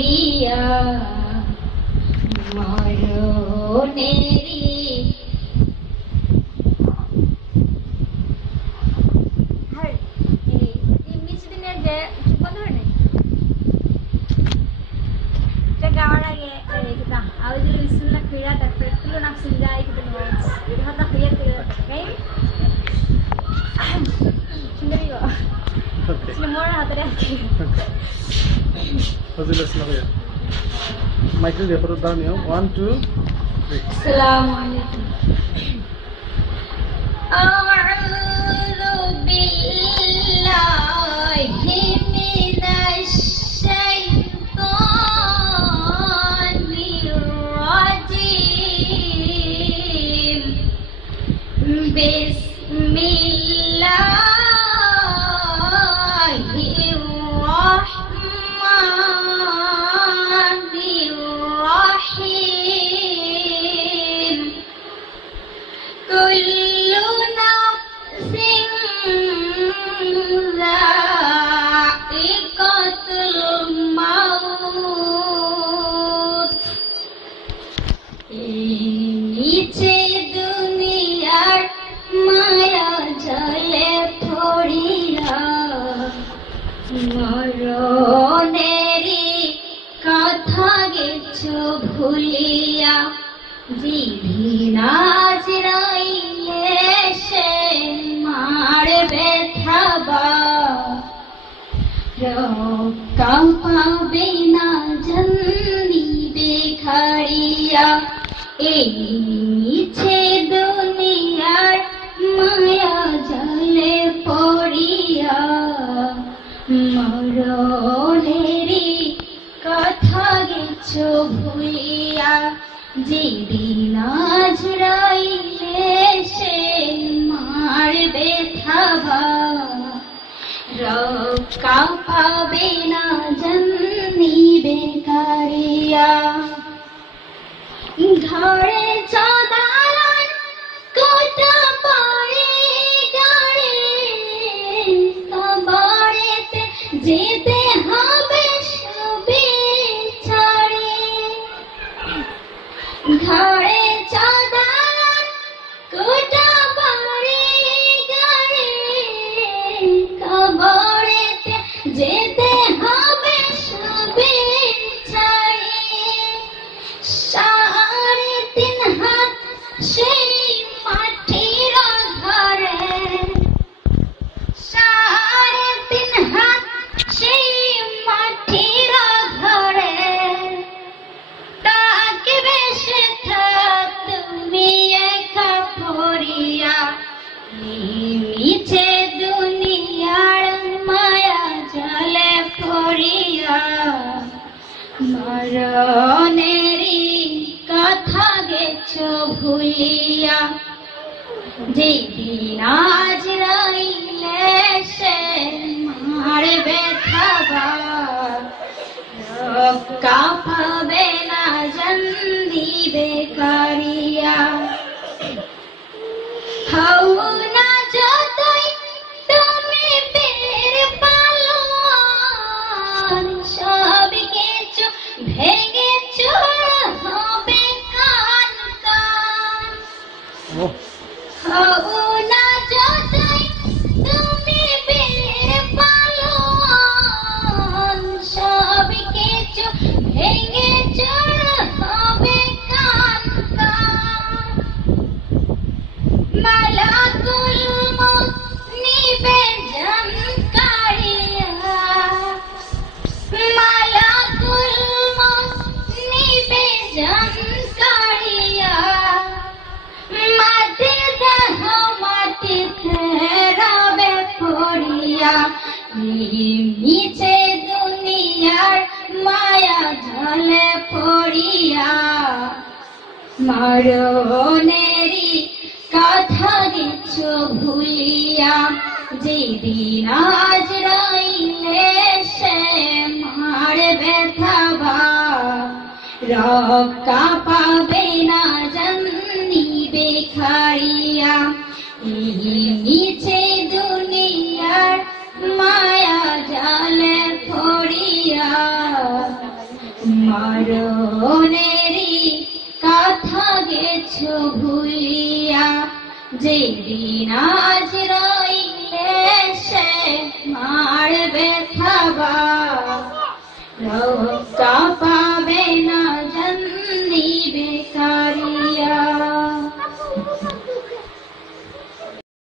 পড়িয়া মরণেরি gawan lagi kita awal dulu bismillah kira tak perlu nak sinjai kita nulis kita tak kira kita okay sendiri kok semua orang ada lagi Fazila Islamiyah Michael dia perlu down ya 1 2 3 Assalamualaikum A'udzu billahi minasy syaitonir rajim Bismillahirrahmanirrahim Kullu nafsin dha'iqatul maut নিচে দুনিয়ার মায়া জলে পড়িয়া মরণেরি কথা গেছো ভুলিয়া জিভিনাজ রইলে সে মারবে থাবা রক্ষা পাবে না জন্দিবে খাড়িয়া এই নিচে দুনিয়ার মায়া জলে পড়িয়া মরণেরি কথা গেছো ভুলিয়া যেদিন আজ রইলে সে মারবে থাবা রক্ষা পাবে না জন্দিবে কারিয়া ঘরে চদালান কোটা পড়ে গাড়ে কবরেতে যেতে হবে সবে ছাড়ে ঘরে চদালান কোটা পড়ে গাড়ে কবরেতে যেতে হবে সবে ছাড়ে সাড়ে তিন হাত সেই মাটির ঘরে সাড়ে তিন হাত সেই মাটির ঘরে তাকে বেশে তুমি একা পড়িয়া নিচে দুনিয়ার মায়া জলে পড়িয়া মরণেরি কথা গেছো ভুলিয়া যেদিন আজ রইলে সে মারবে থাবা রক্ষা পাবে না জন্দিবে কারিয়া হও না যতই তুমি বের পালোয়ান সব কিছু ভেঙে চুর হবে কান কান হও না যতই তুমি বের পালোয়ান সব কিছু ভেঙে চুর হবে কান কান মালাকুল মউত নিবে জানকারিয়া মালাকুল মউত নিবে জানকারিয়া মাটি দেহ মাটি ফেরাবে পড়িয়া নিচে দুনিয়ার মায়া জলে পড়িয়া মরণেরি কথা গেছো ভুলিয়া যেদিন আজ রইলে সে মারবে থাবা রক্ষা পাবে না জন্দিবে খাড়িয়া নিচে দুনিয়ার মায়া জালে পড়িয়া মরণেরই কথা গেছো ভুলিয়া, যেদিন আজ রইলে সে মারবে খাবার, রক্ষা পাবে না